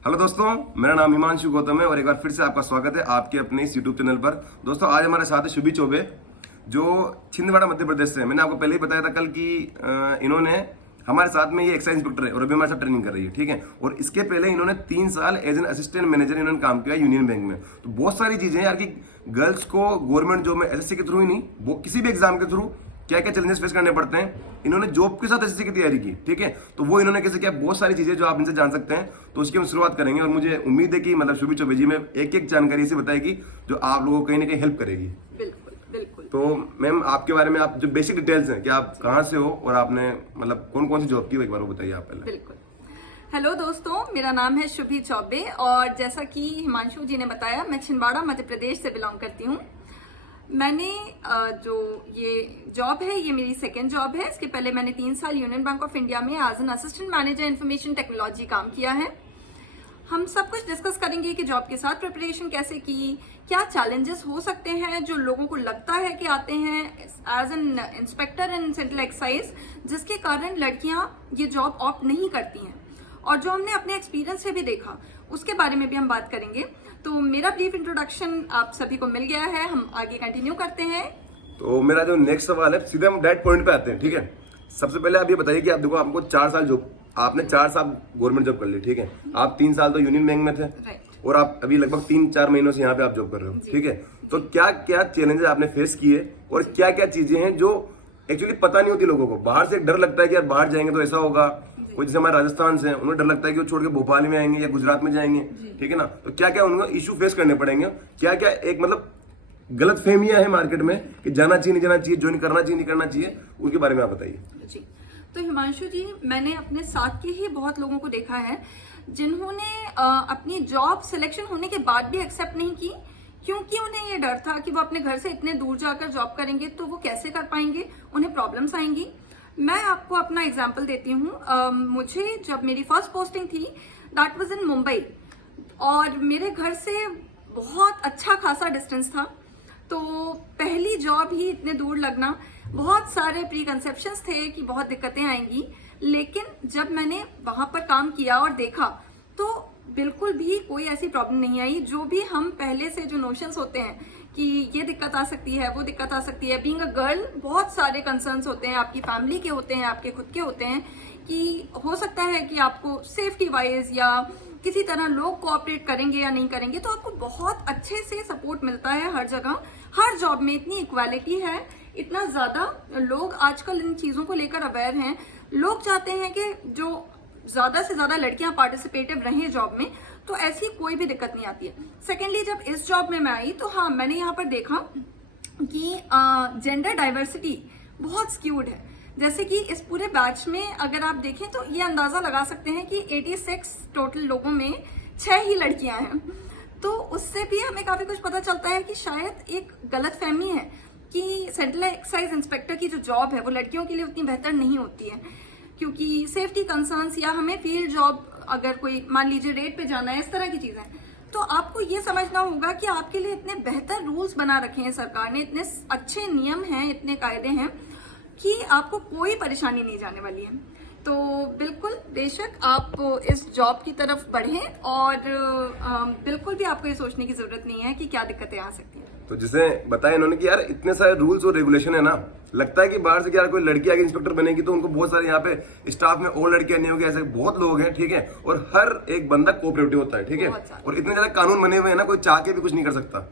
Hello दोस्तों, मेरा नाम हिमांशु गौतम है और एक बार फिर से आपका स्वागत है आपके अपने इस यूट्यूब चैनल पर। दोस्तों, आज हमारे साथ है शुभी चौबे, जो छिंदवाड़ा मध्य प्रदेश से है। मैंने आपको पहले ही बताया था कल कि इन्होंने हमारे साथ में ये एक्साइज इंस्पेक्टर है और अभी हमारे साथ ट्रेनिंग कर रही है, ठीक है। और इसके पहले इन्होंने 3 साल एज एन असिस्टेंट मैनेजर इन्होंने काम किया यूनियन बैंक में। तो बहुत सारी चीजें यार कि गर्ल्स को गवर्नमेंट जॉब में एसएससी के थ्रू ही नहीं, वो किसी भी एग्जाम के थ्रू क्या क्या चैलेंजेस फेस करने पड़ते हैं, इन्होंने जॉब के साथ एसएससी की तैयारी की, ठीक है। तो वो इन्होंने कैसे किया, बहुत सारी चीजें जो आप इनसे जान सकते हैं, तो उसकी हम शुरुआत करेंगे। और मुझे उम्मीद है कि मतलब शुभी चौबे जी में एक एक जानकारी ऐसी बताएगी जो आप लोगों को कहीं ना कहीं हेल्प करेगी। बिल्कुल बिल्कुल। तो मैम, आपके बारे में आप जो बेसिक डिटेल्स हैं कि आप कहाँ से हो और आपने मतलब कौन कौन सी जॉब की, एक बार वो बताइए आप पहले। बिल्कुल। हेलो दोस्तों, मेरा नाम है शुभी चौबे और जैसा कि हिमांशु जी ने बताया, मैं छिंदवाड़ा मध्य प्रदेश से बिलोंग करती हूँ। मैंने जो ये जॉब है, ये मेरी सेकेंड जॉब है। इसके पहले मैंने 3 साल यूनियन बैंक ऑफ इंडिया में as an assistant manager information technology काम किया है। हम सब कुछ डिस्कस करेंगे कि जॉब के साथ प्रिपरेशन कैसे की, क्या चैलेंजेस हो सकते हैं जो लोगों को लगता है कि आते हैं as an inspector in central excise, जिसके कारण लड़कियां ये जॉब ऑप्ट नहीं करती हैं, और जो हमने अपने एक्सपीरियंस से भी देखा उसके बारे में भी हम बात करेंगे। तो मेरा ब्रीफ इंट्रोडक्शन आप सभी को मिल गया है, हम आगे कंटिन्यू करते हैं। तो मेरा जो नेक्स्ट सवाल है, सीधे हम डायरेक्ट पॉइंट पे आते हैं, ठीक है। सबसे पहले आप ये बताइए कि आप देखो, आपको 4 साल जॉब, आपने 4 साल गवर्नमेंट जॉब कर ली, ठीक है। आप 3 साल तो यूनियन बैंक में थे, और आप अभी लगभग 3-4 महीनों से यहाँ पे आप जॉब कर रहे हो, ठीक है। तो क्या क्या चैलेंजेस आपने फेस किए और क्या क्या चीजें हैं जो एक्चुअली पता नहीं होती लोगों को। बाहर से एक डर लगता है कि यार बाहर जाएंगे तो ऐसा होगा, कोई जैसे हमारे राजस्थान से उन्हें डर लगता है कि वो छोड़ के भोपाल में आएंगे या गुजरात में जाएंगे, ठीक है ना। तो क्या क्या उनको इशू फेस करने पड़ेंगे, क्या क्या एक मतलब गलत फहमियां है मार्केट में कि जाना चाहिए नहीं जाना चाहिए, ज्वाइन करना चाहिए नहीं करना चाहिए, उनके बारे में आप बताइए जी। तो हिमांशु जी, मैंने अपने साथ के ही बहुत लोगों को देखा है जिन्होंने अपनी जॉब सिलेक्शन होने के बाद भी एक्सेप्ट नहीं की, क्योंकि उन्हें ये डर था कि वो अपने घर से इतने दूर जाकर जॉब करेंगे तो वो कैसे कर पाएंगे, उन्हें प्रॉब्लम्स आएंगी। मैं आपको अपना एग्जांपल देती हूँ। मुझे जब मेरी फर्स्ट पोस्टिंग थी, दैट वाज इन मुंबई, और मेरे घर से बहुत अच्छा खासा डिस्टेंस था। तो पहली जॉब ही इतने दूर लगना, बहुत सारे प्री कंसेप्शंस थे कि बहुत दिक्कतें आएंगी, लेकिन जब मैंने वहां पर काम किया और देखा तो बिल्कुल भी कोई ऐसी प्रॉब्लम नहीं आई। जो भी हम पहले से जो नोशंस होते हैं कि ये दिक्कत आ सकती है, वो दिक्कत आ सकती है, बीइंग अ गर्ल बहुत सारे कंसर्न्स होते हैं, आपकी फैमिली के होते हैं, आपके खुद के होते हैं, कि हो सकता है कि आपको सेफ्टी वाइज या किसी तरह लोग कोऑपरेट करेंगे या नहीं करेंगे। तो आपको बहुत अच्छे से सपोर्ट मिलता है हर जगह, हर जॉब में इतनी इक्वालिटी है, इतना ज्यादा लोग आजकल इन चीजों को लेकर अवेयर हैं। लोग चाहते हैं कि जो ज्यादा से ज्यादा लड़कियां पार्टिसिपेटिव रहें जॉब में, तो ऐसी कोई भी दिक्कत नहीं आती है। सेकेंडली, जब इस जॉब में मैं आई तो हाँ, मैंने यहाँ पर देखा कि जेंडर डाइवर्सिटी बहुत स्क्यूड है। जैसे कि इस पूरे बैच में अगर आप देखें तो ये अंदाजा लगा सकते हैं कि 86 टोटल लोगों में 6 ही लड़कियां हैं। तो उससे भी हमें काफी कुछ पता चलता है कि शायद एक गलतफहमी है कि सेंट्रल एक्साइज इंस्पेक्टर की जो जॉब है वो लड़कियों के लिए उतनी बेहतर नहीं होती है, क्योंकि सेफ्टी कंसर्न्स या हमें फील्ड जॉब, अगर कोई मान लीजिए रेट पे जाना है, इस तरह की चीजें, तो आपको ये समझना होगा कि आपके लिए इतने बेहतर रूल्स बना रखे हैं सरकार ने, इतने अच्छे नियम हैं, इतने कायदे हैं कि आपको कोई परेशानी नहीं जाने वाली है। तो बिल्कुल बेशक आप इस जॉब की तरफ बढ़ें, और बिल्कुल भी आपको ये सोचने की जरूरत नहीं है कि क्या दिक्कतें आ सकती हैं। तो जिसे बताया इन्होंने कि यार इतने सारे रूल्स और रेगुलेशन है ना, लगता है कि बाहर से यार कोई लड़की आगे इंस्पेक्टर बनेगी तो उनको बहुत सारे यहाँ पे स्टाफ में और लड़कियां नहीं होगी, ऐसे बहुत लोग हैं, ठीक है। और हर एक बंदा कोऑपरेटिव होता है, ठीक है। और इतने ज्यादा कानून बने हुए हैं ना, कोई चाह के भी कुछ नहीं कर सकता।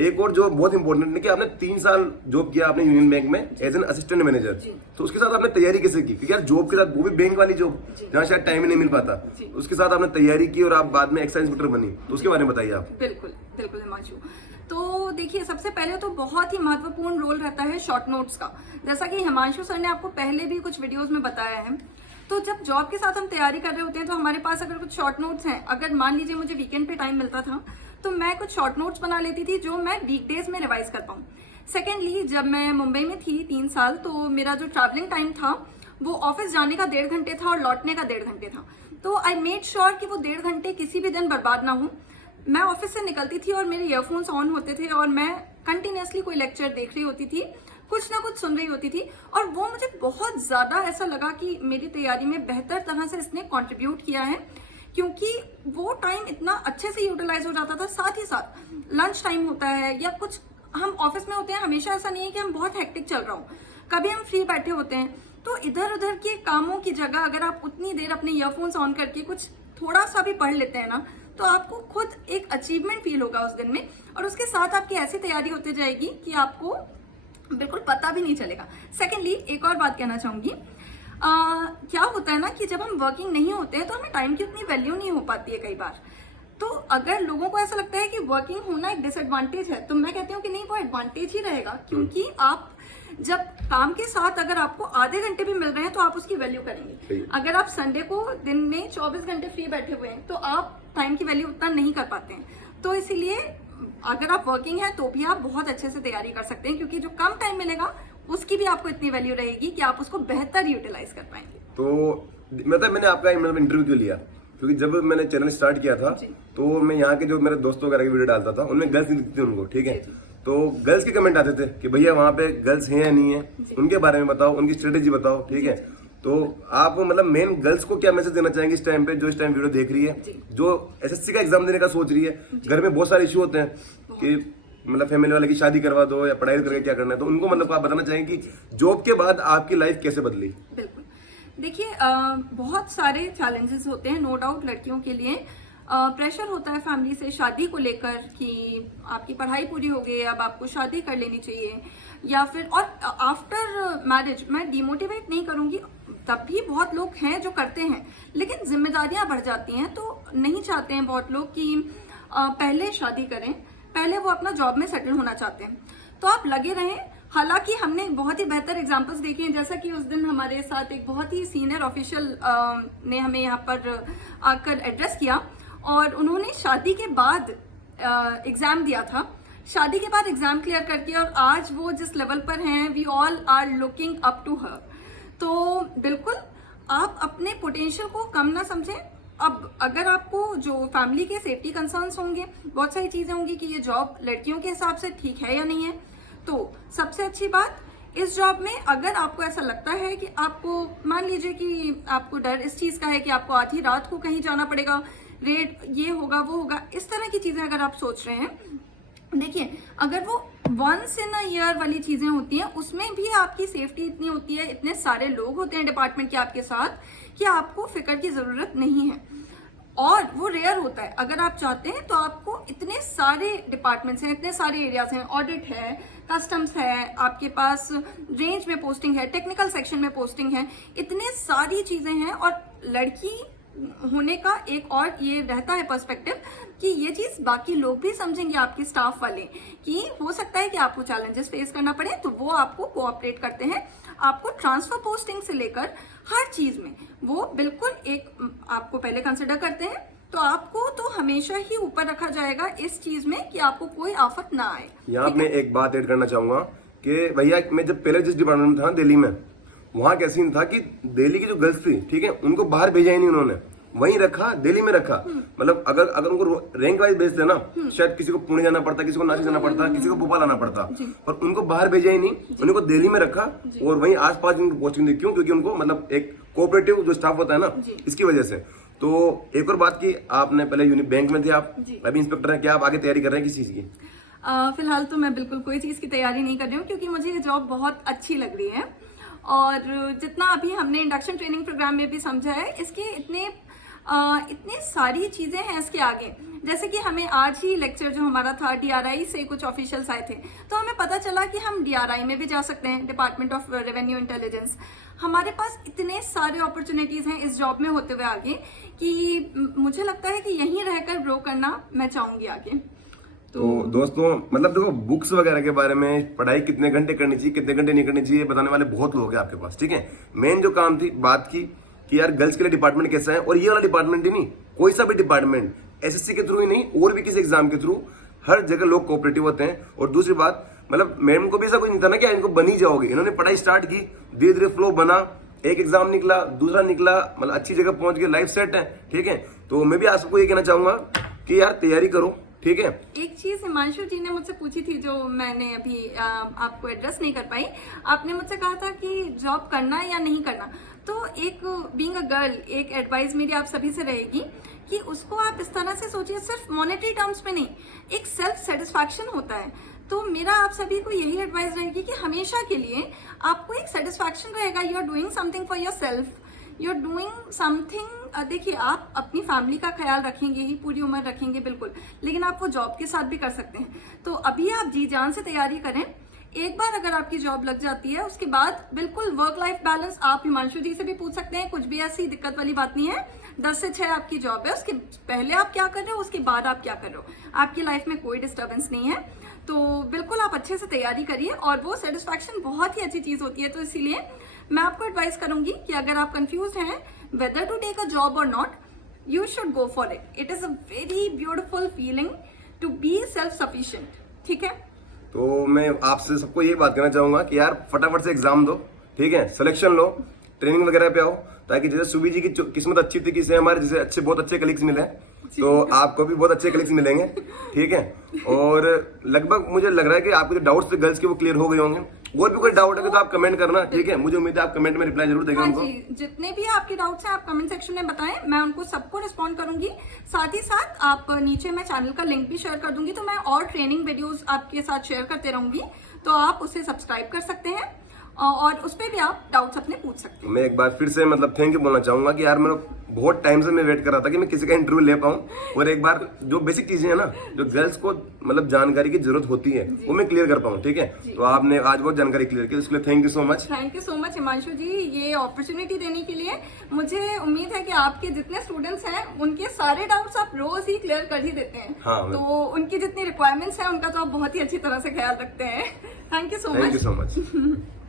एक और जो बहुत इंपॉर्टेंट है कि आपने 3 साल जॉब किया आपने यूनियन बैंक में एज एन असिस्टेंट मैनेजर, तो उसके साथ आपने तैयारी कैसे की, क्योंकि यार जॉब के साथ वो भी बैंक वाली जॉब जहाँ शायद टाइम ही नहीं मिल पाता, उसके साथ आपने तैयारी की और आप बाद में एक्साइज इंस्पेक्टर बनी, तो उसके बारे में बताइए आप। बिल्कुल बिल्कुल हिमांशु। तो देखिए, सबसे पहले तो बहुत ही महत्वपूर्ण रोल रहता है शॉर्ट नोट्स का, जैसा कि हिमांशु सर ने आपको पहले भी कुछ वीडियोस में बताया है। तो जब जॉब के साथ हम तैयारी कर रहे होते हैं तो हमारे पास अगर कुछ शॉर्ट नोट्स हैं, अगर मान लीजिए मुझे वीकेंड पे टाइम मिलता था तो मैं कुछ शॉर्ट नोट्स बना लेती थी जो मैं वीकडेज में रिवाइज कर पाऊँ। सेकेंडली, जब मैं मुंबई में थी 3 साल, तो मेरा जो ट्रैवलिंग टाइम था वो ऑफिस जाने का 1.5 घंटे था और लौटने का 1.5 घंटे था। तो आई मेड श्योर कि वो 1.5 घंटे किसी भी दिन बर्बाद ना हो। मैं ऑफिस से निकलती थी और मेरे ईयरफोन्स ऑन होते थे और मैं कंटिन्यूअसली कोई लेक्चर देख रही होती थी, कुछ ना कुछ सुन रही होती थी, और वो मुझे बहुत ज्यादा ऐसा लगा कि मेरी तैयारी में बेहतर तरह से इसने कंट्रीब्यूट किया है, क्योंकि वो टाइम इतना अच्छे से यूटिलाइज हो जाता था। साथ ही साथ लंच टाइम होता है या कुछ, हम ऑफिस में होते हैं, हमेशा ऐसा नहीं है कि हम बहुत हेक्टिक चल रहा हूँ, कभी हम फ्री बैठे होते हैं, तो इधर उधर के कामों की जगह अगर आप उतनी देर अपने ईयरफोन्स ऑन करके कुछ थोड़ा सा भी पढ़ लेते हैं ना, तो आपको खुद एक अचीवमेंट फील होगा उस दिन में, और उसके साथ आपकी ऐसी तैयारी होती जाएगी कि आपको बिल्कुल पता भी नहीं चलेगा। सेकेंडली, एक और बात कहना चाहूंगी, क्या होता है ना कि जब हम वर्किंग नहीं होते हैं तो हमें टाइम की उतनी वैल्यू नहीं हो पाती है कई बार। तो अगर लोगों को ऐसा लगता है कि वर्किंग होना एक डिसएडवांटेज है, तो मैं कहती हूँ कि नहीं, वो एडवांटेज ही रहेगा, क्योंकि आप जब काम के साथ अगर आपको आधे घंटे भी मिल रहे हैं तो आप उसकी वैल्यू करेंगे। अगर आप संडे को दिन में 24 घंटे फ्री बैठे हुए हैं तो आप टाइम की वैल्यू उतना नहीं कर पाते हैं। तो इसीलिए अगर आप वर्किंग है तो भी आप बहुत अच्छे से तैयारी कर सकते हैं, क्योंकि जो कम टाइम मिलेगा उसकी भी आपको इतनी वैल्यू रहेगी कि आप उसको बेहतर यूटिलाइज कर पाएंगे। तो मतलब मैंने आपका इंटरव्यू क्यों लिया, क्योंकि जब मैंने चैनल स्टार्ट किया था तो मैं यहाँ के जो मेरे दोस्तों वगैरह की वीडियो डालता था, उनमें गर्ल्स नहीं दिखती थी उनको, ठीक है। तो गर्ल्स के कमेंट आते थे कि भैया वहाँ पे गर्ल्स हैं या नहीं है, उनके बारे में बताओ, उनकी स्ट्रेटेजी बताओ, ठीक है। तो आप मतलब मेन गर्ल्स को क्या मैसेज देना चाहेंगे इस टाइम पे, जो इस टाइम वीडियो देख रही है, जो एसएससी का एग्जाम देने का सोच रही है, घर में बहुत सारे इश्यू होते हैं कि मतलब फैमिली वाले की शादी करवा दो या पढ़ाई करके क्या करना है, तो उनको मतलब आप बताना चाहेंगे कि जॉब के बाद आपकी लाइफ कैसे बदली? बिल्कुल, देखिए बहुत सारे चैलेंजेस होते हैं, नो डाउट। लड़कियों के लिए प्रेशर होता है फैमिली से शादी को लेकर कि आपकी पढ़ाई पूरी हो गई, अब आपको शादी कर लेनी चाहिए, या फिर और आफ्टर मैरिज, मैं डिमोटिवेट नहीं करूंगी, तब भी बहुत लोग हैं जो करते हैं, लेकिन जिम्मेदारियां बढ़ जाती हैं तो नहीं चाहते हैं बहुत लोग कि पहले शादी करें, पहले वो अपना जॉब में सेटल होना चाहते हैं। तो आप लगे रहें। हालांकि हमने बहुत ही बेहतर एग्जांपल्स देखे हैं, जैसा कि उस दिन हमारे साथ एक बहुत ही सीनियर ऑफिशियल ने हमें यहाँ पर आकर एड्रेस किया, और उन्होंने शादी के बाद एग्जाम दिया था, शादी के बाद एग्जाम क्लियर करके, और आज वो जिस लेवल पर हैं, we all are looking up to her. तो बिल्कुल आप अपने पोटेंशियल को कम ना समझें। अब अगर आपको जो फैमिली के सेफ्टी कंसर्न्स होंगे, बहुत सारी चीजें होंगी कि ये जॉब लड़कियों के हिसाब से ठीक है या नहीं है, तो सबसे अच्छी बात, इस जॉब में अगर आपको ऐसा लगता है कि आपको, मान लीजिए कि आपको डर इस चीज का है कि आपको आधी रात को कहीं जाना पड़ेगा, रेट ये होगा वो होगा, इस तरह की चीजें अगर आप सोच रहे हैं, देखिए अगर वो वंस इन अ ईयर वाली चीजें होती हैं, उसमें भी आपकी सेफ्टी इतनी होती है, इतने सारे लोग होते हैं डिपार्टमेंट के आपके साथ कि आपको फिक्र की जरूरत नहीं है, और वो रेयर होता है। अगर आप चाहते हैं तो आपको इतने सारे डिपार्टमेंट्स हैं, इतने सारे एरियाज हैं, ऑडिट है, कस्टम्स है, आपके पास रेंज में पोस्टिंग है, टेक्निकल सेक्शन में पोस्टिंग है, इतने सारी चीजें हैं। और लड़की होने का एक और ये रहता है पर्सपेक्टिव कि ये चीज बाकी लोग भी समझेंगे, आपके स्टाफ वाले, कि हो सकता है कि आपको चैलेंजेस फेस करना पड़े, तो वो आपको कोऑपरेट करते हैं। आपको ट्रांसफर पोस्टिंग से लेकर हर चीज में वो बिल्कुल एक आपको पहले कंसिडर करते हैं, तो आपको तो हमेशा ही ऊपर रखा जाएगा इस चीज में कि आपको कोई आफत ना आए। यहाँ मैं एक बात ऐड करना चाहूंगा कि भैया मैं जब पहले जिस डिपार्टमेंट में था दिल्ली में, वहां क्या सीन था कि दिल्ली की जो गर्ल्स थी, ठीक है, उनको बाहर भेजा ही नहीं उन्होंने, वहीं रखा, दिल्ली में रखा। मतलब अगर उनको रैंक वाइज भेजते ना, शायद किसी को पुणे जाना पड़ता, किसी को नासिक जाना पड़ता, किसी को भोपाल आना पड़ता, पर उनको बाहर भेजा ही नहीं, उनको दिल्ली में रखा और वहीं आसपास उनको पोस्टिंग दी। क्यों? क्योंकि उनको मतलब एक कोऑपरेटिव जो स्टाफ होता है ना, इसकी वजह से। तो एक और बात की, आपने पहले बैंक में थे, आप अभी इंस्पेक्टर हैं, क्या आप आगे तैयारी कर रहे हैं किस चीज की? फिलहाल तो मैं बिल्कुल कोई चीज की तैयारी नहीं कर रही हूँ, क्योंकि मुझे ये जॉब बहुत अच्छी लग रही है, और जितना अभी हमने इंडक्शन ट्रेनिंग प्रोग्राम में भी समझा है, इसके इतनी सारी चीजें हैं इसके आगे। जैसे कि हमें आज ही लेक्चर जो हमारा था, डीआरआई से कुछ ऑफिशियल्स आए थे, तो हमें पता चला कि हम डीआरआई में भी जा सकते हैं, डिपार्टमेंट ऑफ रेवेन्यू इंटेलिजेंस। हमारे पास इतने सारे अपॉर्चुनिटीज हैं इस जॉब में होते हुए आगे, कि मुझे लगता है कि यहीं रहकर ग्रो करना मैं चाहूंगी आगे। तो दोस्तों मतलब देखो, बुक्स वगैरह के बारे में, पढ़ाई कितने घंटे करनी चाहिए, कितने घंटे नहीं करनी चाहिए, बताने वाले बहुत लोग हैं आपके पास, ठीक है। मेन जो काम थी, बात की कि यार गर्ल्स के लिए डिपार्टमेंट कैसा है, और ये वाला डिपार्टमेंट ही नहीं, कोई सा भी डिपार्टमेंट, एसएससी के थ्रू ही नहीं, और भी किसी एग्जाम के थ्रू, हर जगह लोग कोऑपरेटिव होते हैं। और दूसरी बात, मतलब मैम को भी ऐसा कुछ नहीं था ना कि इनको बन ही जाओगे, इन्होंने पढ़ाई स्टार्ट की, धीरे धीरे फ्लो बना, एक एग्जाम निकला, दूसरा निकला, मतलब अच्छी जगह पहुंच गए, लाइफ सेट है, ठीक है। तो मैं भी आप सबको ये कहना चाहूंगा कि यार तैयारी करो, ठीक है। एक चीज हिमांशु जी ने मुझसे पूछी थी, जो मैंने अभी आपको एड्रेस नहीं कर पाई। आपने मुझसे कहा था कि जॉब करना या नहीं करना, तो एक बीइंग अ गर्ल, एक एडवाइस मेरी आप सभी से रहेगी कि उसको आप इस तरह से सोचिए, सिर्फ मॉनेटरी टर्म्स में नहीं, एक सेल्फ सेटिस्फैक्शन होता है। तो मेरा आप सभी को यही एडवाइस रहेगी कि हमेशा के लिए आपको एक सेटिस्फैक्शन रहेगा, you are doing something for your self, you are doing something. देखिए, आप अपनी फैमिली का ख्याल रखेंगे ही, पूरी उम्र रखेंगे बिल्कुल, लेकिन आप वो जॉब के साथ भी कर सकते हैं। तो अभी आप जी जान से तैयारी करें। एक बार अगर आपकी जॉब लग जाती है, उसके बाद बिल्कुल वर्क लाइफ बैलेंस आप हिमांशु जी से भी पूछ सकते हैं, कुछ भी ऐसी दिक्कत वाली बात नहीं है। 10 से 6 आपकी जॉब है, उसके पहले आप क्या कर रहे हो, उसके बाद आप क्या कर रहे हो, आपकी लाइफ में कोई डिस्टर्बेंस नहीं है। तो बिल्कुल आप अच्छे से तैयारी करिए, और वो सेटिस्फैक्शन बहुत ही अच्छी चीज होती है। तो इसीलिए मैं आपको एडवाइस करूंगी कि अगर आप कंफ्यूज हैं whether to take a job or not, you should go for it. It is a very beautiful feeling to be self sufficient. ठीक है, तो मैं आपसे सबको यही बात करना चाहूंगा कि यार फटाफट से एग्जाम दो, ठीक है, सिलेक्शन लो, ट्रेनिंग वगैरह पे आओ, ताकि जैसे सुबी जी की किस्मत अच्छी थी कि हमारे जैसे अच्छे बहुत अच्छे कलीग्स मिले, तो आपको भी बहुत अच्छे कलीग्स मिलेंगे, ठीक है। और लगभग मुझे लग रहा है कि आपके जो डाउट्स थे गर्ल्स के वो क्लियर हो गए होंगे। और भी कोई डाउट है तो आप कमेंट करना, ठीक है। मुझे उम्मीद है आप कमेंट में रिप्लाई जरूर देंगे हाँ उनको। जी, जितने भी आपके डाउट्स हैं आप कमेंट सेक्शन में बताएं, मैं उनको सबको रिस्पॉन्ड करूंगी। साथ ही साथ आप नीचे मैं चैनल का लिंक भी शेयर कर दूंगी, तो मैं और ट्रेनिंग वीडियोस आपके साथ शेयर करते रहूंगी, तो आप उसे सब्सक्राइब कर सकते हैं और उस पर भी आप डाउट्स अपने पूछ सकते हैं। मैं एक बार फिर से मतलब थैंक यू बोलना चाहूंगा कि यार मैं बहुत टाइम से मैं वेट कर रहा था कि मैं किसी का इंटरव्यू ले पाऊं, और एक बार जो बेसिक चीजें हैं ना, जो गर्ल्स को मतलब जानकारी की जरूरत होती है, वो मैं क्लियर कर पाऊं, ठीक है। तो आपने आज बहुत जानकारी क्लियर की, इसके लिए thank you so much. Thank you so much Himanshu ji, ये अपॉर्चुनिटी देने के लिए। मुझे उम्मीद है कि आपके जितने स्टूडेंट्स हैं उनके सारे डाउट्स आप रोज ही क्लियर कर ही देते हैं। हाँ, तो उनकी जितनी रिक्वायरमेंट्स हैं उनका तो आप बहुत ही अच्छी तरह से ख्याल रखते हैं। Thank you so much.